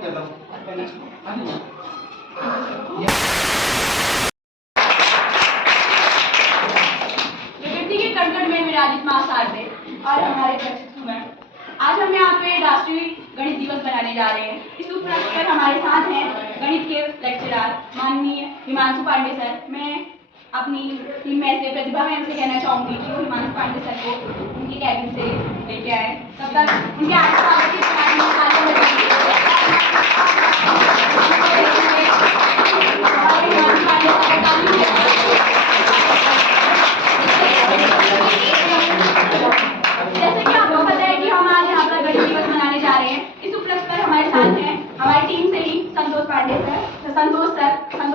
कहता हूँ। प्रकृति के कटघट में विराजित मां शारदे और हमारे प्रशिक्षु सुमन, आज हम यहाँ पे राष्ट्रीय गणित दिवस मनाने जा रहे हैं। इस उपलक्ष्य पर हमारे साथ हैं गणित के लेक्चरर माननीय हिमांशु पांडे सर। मैं अपनी टीम में से प्रतिभा मैम से कहना चाहूंगी कि वो हिमांशु पांडे सर को उनकी कैबिन से लेके आए। तब तक उनके आगे स्वागत की तैयारी में कार्य करेंगे। हिमांशु पांडे सर का जैसे कि आपको पता है कि हम आज यहाँ पर गणित दिवस मनाने जा रहे हैं। इस उपलक्ष्य पर हमारे साथ हैं हमारी टीम से ही संतोष पांडे सर, संतोष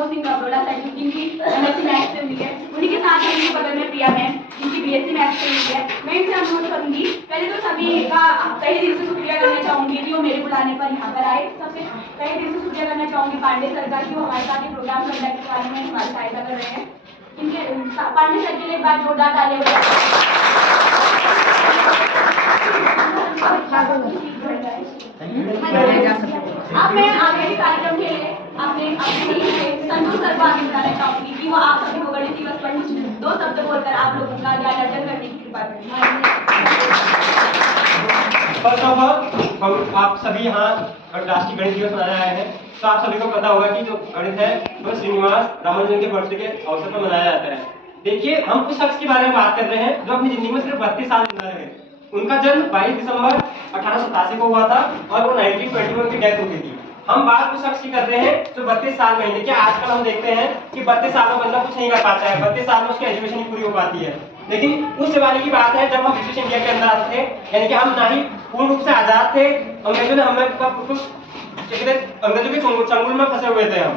सिंह गबरोला सर जिनकी MSc मैथ्स से हुई है। उन्हीं के साथ मेरे बगल में प्रिया मैम जिनकी BSc मैथ्स से हुई है। मैं इनसे अनुरोध करूंगी, पहले तो सभी का तहे दिल से शुक्रिया करना चाहूंगी कि वो मेरे बुलाने पर यहाँ पर आए। सबसे तहे दिल से शुक्रिया करना चाहूंगी पांडे सर का कि वो हमारे साथ ये प्रोग्राम कंडक्ट करने में हमारी सहायता कर रहे हैं। इनके पांडे सर के लिए एक बार जोरदार तालियां बजाएं। अब मैं आगे के कार्यक्रम के लिए अपने संतोष सर को आगे बताना चाहूंगी कि वो आप सभी को गणित दिवस पर कुछ 2 शब्द बोलकर आप लोगों का ज्ञान अर्जन करने की कृपा करें। आप सभी यहाँ राष्ट्रीय गणित दिवस मनाने आए हैं, तो आप सभी को पता होगा कि जो गणित है वो श्रीनिवास रामानुजन के बर्थडे के अवसर पर मनाया जाता है। देखिए, हम उस शख्स के बारे में बात कर रहे हैं जो अपनी जिंदगी में सिर्फ 32 साल जिंदा रहे। उनका जन्म 22 दिसंबर 1887 को हुआ था और वो 1921 की डेथ हो गई थी। हम बात उस शख्स की कर रहे हैं जो 32 साल में, देखिए आजकल हम देखते हैं कि 32 साल में बंदा कुछ नहीं कर पाता है, 32 साल में उसकी एजुकेशन नहीं पूरी हो पाती है। लेकिन उस जमाने की बात है जब हम ब्रिटिश इंडिया के अंदर आते थे, यानी कि हम ना ही पूर्ण रूप से आजाद थे, अंग्रेजों ने हमें अंग्रेजों के चंगुल में फंसे हुए थे हम।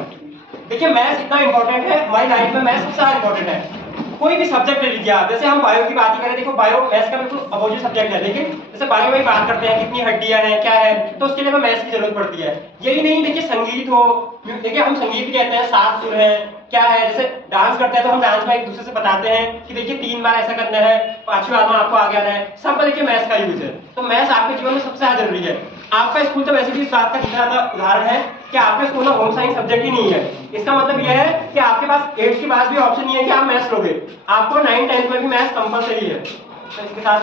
देखिए, मैथ्स इतना इंपॉर्टेंट है हमारी लाइफ में, मैथ्स सबसे ज्यादा इंपॉर्टेंट है। कोई भी सब्जेक्ट ले लीजिए आप, जैसे हम बायो की बात ही करें, देखो बायो मैथ्स का बिल्कुल अपोजिट सब्जेक्ट है, लेकिन जैसे बायो में बात करते हैं कितनी हड्डियां हैं क्या है, तो उसके लिए हमें मैथ्स की जरूरत पड़ती है। यही नहीं, देखिए संगीत हो, देखिए हम संगीत कहते हैं 7 सुर है क्या है, जैसे डांस करते हैं तो हम डांस में एक दूसरे से बताते हैं कि देखिए 3 बार ऐसा करना है, 5वीं बार में आपको आ गया है, सब पर देखिए मैथ्स का यूज है। तो मैथ्स आपके जीवन में सबसे ज्यादा जरूरी है। आपका स्कूल तो वैसे भी इस बात का ज्यादा उदाहरण है कि आपके स्कूल में होम साइंस सब्जेक्ट ही नहीं है। इसका मतलब यह है कि आपके पास 8th के बाद भी ऑप्शन नहीं है कि आप मैथ्स लोगे, आपको 9th 10th में भी मैथ्स कंपलसरी है। तो इसके साथ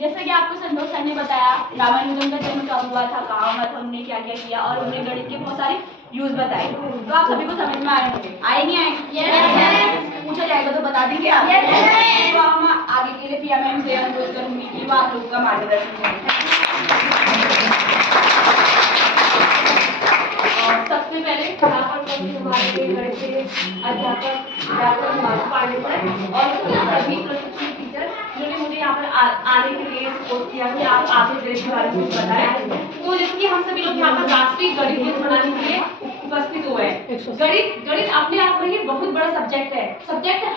जैसे कि आपको संतोष सर ने बताया रामानुजन का जन्म कब हुआ था, कहाँ हुआ था, उन्होंने क्या क्या किया और उन्होंने गणित के बहुत सारे यूज बताए। तो आप सभी को समझ में आए होंगे, आए नहीं आए? yes. पूछा जाएगा तो बता देंगे आप? yes. तो हम आगे के लिए प्रिया मैम से अनुरोध करूंगी कि वो आप लोग का मार्गदर्शन करें। सबसे पहले यहाँ पर हमारे गणित के अध्यापक डॉक्टर हिमांशु पांडे सर और सभी प्रशिक्षण टीचर जिन्होंने मुझे यहाँ पर आने के लिए सपोर्ट किया कि आप आगे देश के बारे में बताएं। तो जैसे कि हम सभी लोग यहाँ पर राष्ट्रीय गणित दिवस मनाने के लिए उपस्थित हुए हैं। गणित अपने आप में ही बहुत बड़ा सब्जेक्ट है।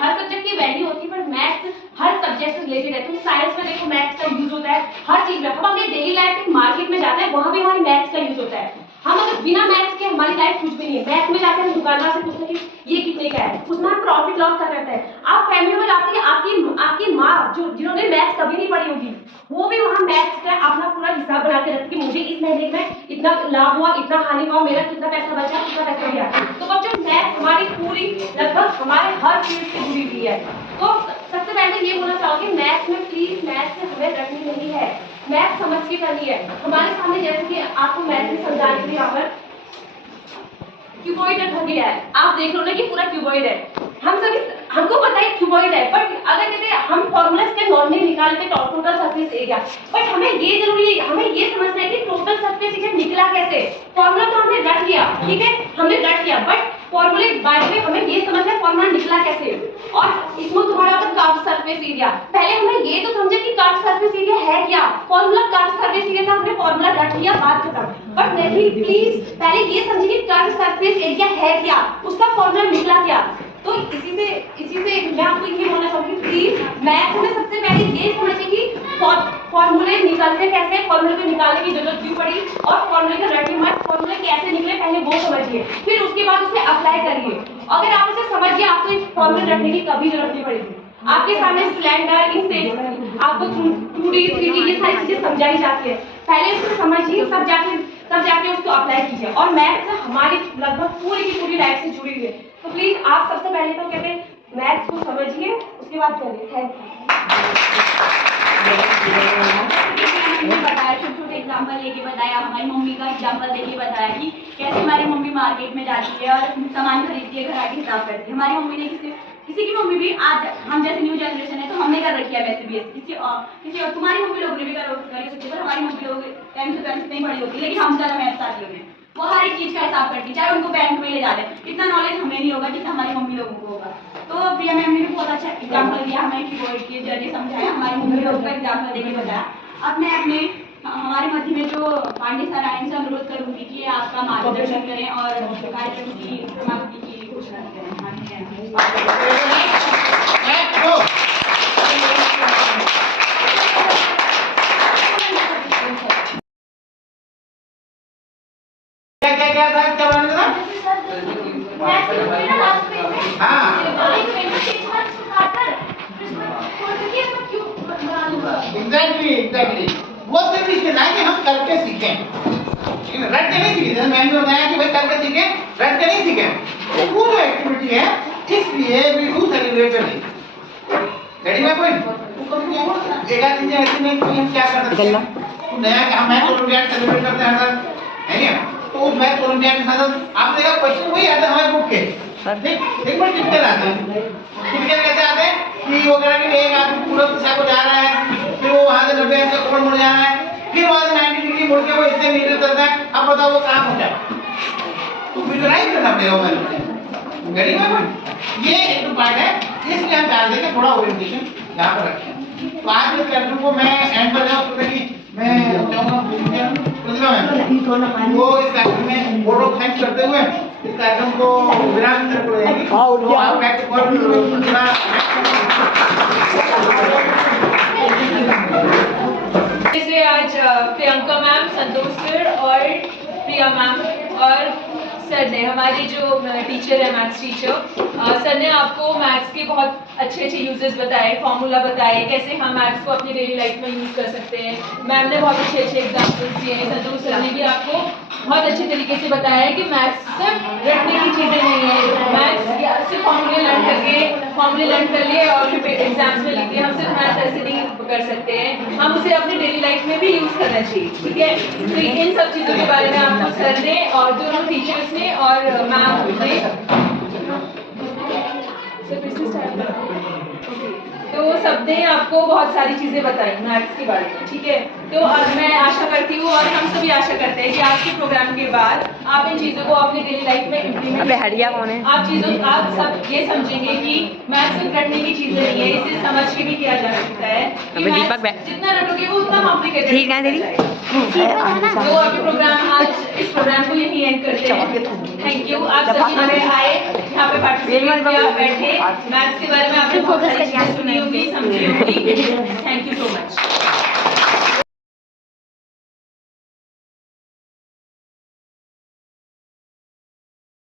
हर सब्जेक्ट की वैल्यू होती है, पर मैथ्स हर सब्जेक्ट से रिलेटेड है। तो साइंस में देखो मैथ्स का यूज होता है हर चीज में। हम अपने डेली लाइफ में मार्केट में जाते हैं, वहां भी हमारी मैथ्स का यूज होता है। हम अगर बिना मैथ्स के हमारी लाइफ कुछ भी नहीं है। मैथ्स में जाते हैं, दुकानदार से पूछते हैं कि ये कितने का है, उसमें हम प्रॉफिट लॉस का करते हैं। आप फैमिली में जाते हैं, आपकी माँ जिन्होंने मैथ्स कभी नहीं पढ़ी होगी, वो भी वहाँ मैथ्स का अपना पूरा हिसाब बना के रखती है। मुझे इस महीने में इतना लाभ हुआ, इतना हानि हुआ, मेरा कितना पैसा बचा, कितना पैसा गया। तो बच्चों, मैथ्स हमारी पूरी लगभग हमारे हर फील्ड से जुड़ी हुई है। तो सबसे पहले ये बोलना चाहूंगी, मैथ्स में प्लीज मैथ्स से हमें रखनी नहीं है, मैथ समझ के करनी है। हमारे सामने जैसे कि आपको मैथ में समझाने के लिए यहाँ पर क्यूबॉइड रखा गया है। आप देख लो ना कि पूरा क्यूबॉइड है। हमको पता है क्यूबॉइड है, बट अगर कहते हैं हम फॉर्मूला के नॉर्मली निकालते हैं टोटल सरफेस एरिया, बट हमें ये जरूरी है, हमें ये समझना है कि टोटल सरफेस एरिया निकला कैसे। फॉर्मूला तो हमने रट लिया, ठीक है, हमने रट लिया, बट फॉर्मूले बाद में हमें ये समझना है फॉर्मूला निकला कैसे। और इसमें तुम्हारा होता है कर्व सरफेस एरिया। पहले हमने ये तो समझा कि कर्व सरफेस एरिया है क्या, फॉर्मूला कर्व सरफेस एरिया था, हमने फॉर्मूला रट लिया, बात खत्म। बट नहीं, प्लीज पहले ये समझिए कि कर्व सरफेस एरिया है क्या, उसका फॉर्मूला निकला क्या। तो इसी से मैं आपको ये बोलना चाहूंगी, प्लीज मैथ्स में सबसे पहले ये समझिए कि फॉर्मूले निकलते कैसे, फॉर्मूले को निकालने की जरूरत क्यों पड़ी और फॉर्मूले का रटिंग मत, फॉर्मूले कैसे निकले पहले वो समझिए, फिर उसके बाद उसे अप्लाई करिए। अगर आप उसे समझिए, आपको फॉर्मूला रखने की कभी जरूरत नहीं पड़ेगी। आपके सामने सिलेंडर, इंसेस, आपको 2D 3D ये सारी चीजें समझाई जाती है। पहले इसको समझिए, तब जाके उसको अप्लाई कीजिए। और मैथ्स हमारी लगभग पूरी की पूरी लाइफ से जुड़ी हुई है। तो प्लीज आप सबसे पहले तो कहते हैं मैथ्स को समझिए, उसके बाद करिए। थैंक हमने बताया, छोटे एग्जाम्पल लेके बताया, हमारी मम्मी का एग्जाम्पल देके बताया कि कैसे हमारी मम्मी मार्केट में जाती है और सामान खरीदती है, घर आके हिसाब करती है। हमारी मम्मी ने किसी की मम्मी भी, आज हम जैसे न्यू जनरेशन है तो हमने कर रखी है वैसे भी, किसी और तुम्हारी मम्मी लोग ने भी कर सकती है, पर हमारी मम्मी लोग 10th से 12th नहीं पढ़ी होती, लेकिन हम ज़्यादा मैथ्स आती होगी। वो हर एक चीज़ का हिसाब करती है, चाहे उनको बैंक में ले जाते हैं, इतना नॉलेज हमें नहीं होगा जितना हमारी मम्मी लोगों को होगा। तो प्रिया मैम ने भी बहुत अच्छा एग्जाम्पल दिया, हमें कीबोर्ड के जरिए समझाया, हमारी मम्मी लोगों का एग्जाम्पल देके बताया। अब मैं अपने हमारे मध्य में जो पांडे सर आए उनसे अनुरोध करूंगी कि आपका मार्गदर्शन करें और कार्यक्रम की समाप्ति की घोषणा करें। क्या था, क्या बनाना था? हाँ, एग्जैक्टली वो सिर्फ इसलिए था कि हम करके सीखें, लेकिन रट के नहीं सीखे। जैसे मैंने बताया कि भाई करके सीखें, रट के नहीं सीखें। वो जो एक्टिविटी है, इसलिए वी डू सेलिब्रेटली। रेडी है कोई? एक आध चीजें ऐसी नहीं कि हम क्या कर सकते हैं। तो नया कि हम मैथ ओलंपियाड सेलिब्रेट करते हैं सर, है क्या? तो उस मैथ ओलंपियाड के साथ आप देखा क्वेश्चन वही आता है हमारे बुक के। एक बार टिप्पणी आते हैं, टिप्पणी कैसे आते हैं कि वो कह रहा है कि एक आदमी पूरा दिशा को जा रहा है, फिर वो वहां से 90 अंश ऊपर मुड़ जा रहा है, फिर वहां से 90 डिग्री मुड़ के वो इससे नीचे चलता है। अब बताओ वो कहां पहुंचा? तो विजुअलाइज करना पड़ेगा मैंने। गरीब है ये एक तो पार्ट है, इसलिए हम चाहते हैं कि थोड़ा ओरिएंटेशन यहाँ पर रखें। तो आज इस कार्यक्रम को मैं एंड पर जाऊँ तो कि मैं चाहूँगा प्रतिभा मैम वो इस कार्यक्रम में वोट ऑफ थैंक्स करते हुए इस कार्यक्रम को विराम की तरफ ले जाएंगी। तो आप बैक टू थोड़ा जैसे आज प्रियंका मैम, संतोष सर और प्रिया मैम और सर ने, हमारी जो टीचर है मैथ्स टीचर, सर ने आपको मैथ्स के बहुत अच्छे यूजेस बताए, फॉर्मूला बताए, कैसे हम मैथ्स को अपनी डेली लाइफ में यूज कर सकते हैं। मैम ने बहुत अच्छे एग्जाम्पल्स दिए हैं। संतोष सर ने भी आपको बहुत अच्छे तरीके से बताया है कि मैथ्स सिर्फ रटने की चीज़ें नहीं है। मैथ्स सिर्फ फॉर्मूले लर्न कर लिए और एग्जाम्स में लिख दिए, हम सिर्फ मैथ्स ऐसे नहीं कर सकते हैं, हम उसे अपनी डेली लाइफ में भी यूज करना चाहिए। ठीक है, तो इन सब चीज़ों के बारे में आपको सर ने और दोनों टीचर्स ने और मैम ने तो सबने आपको बहुत सारी चीजें बताई मैथ्स के बारे में। ठीक है, तो मैं आशा करती हूँ और हम सभी आशा करते हैं कि आज के प्रोग्राम के बाद आप इन चीजों को अपनी डेली लाइफ में इम्प्लीमेंट, आप सब ये समझेंगे कि मैथ्स सिर्फ रटने की चीजें नहीं है, इसे समझ के भी किया जा सकता है। जितना रटोगे वो उतना कॉम्प्लिकेटेड है। तो अभी प्रोग्राम, आज इस प्रोग्राम को यही एंड करते हैं। थैंक यू, आप सभी हमें आए, यहाँ पे पार्टिसिपेट किया, बैठे, मैथ्स के बारे में आपने बहुत सारी चीजें सुनी होगी, समझी होगी। Thank you so much.